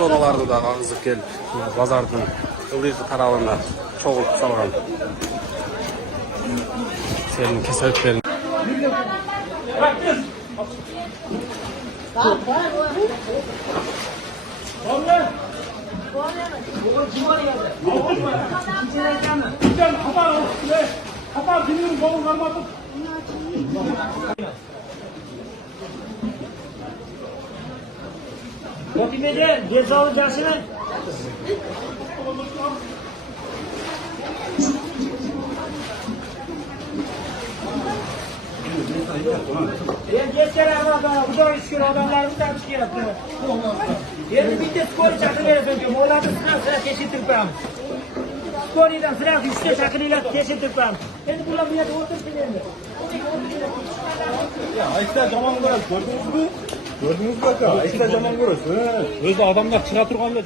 avtolarda da ағызып келіп, базардың ылдиқы тарабына чогултуп салган. Senin keseliklerin. Fatime cezalı dersine. Geçer ama bu da işkir adamlarımızdan çıkıyor. Yeni bitti skor çakılıyor diyorum. Oğlanın sıra keşittir ben. Skoriden sıra üstte çakılıyla keşittir ben. Beni bulamaya da otur bileyim. Ya Ayşe zaman gördünüz mü? Gördünüz mü? Ayşe zaman görüyoruz. Özde adamlar çıra turganda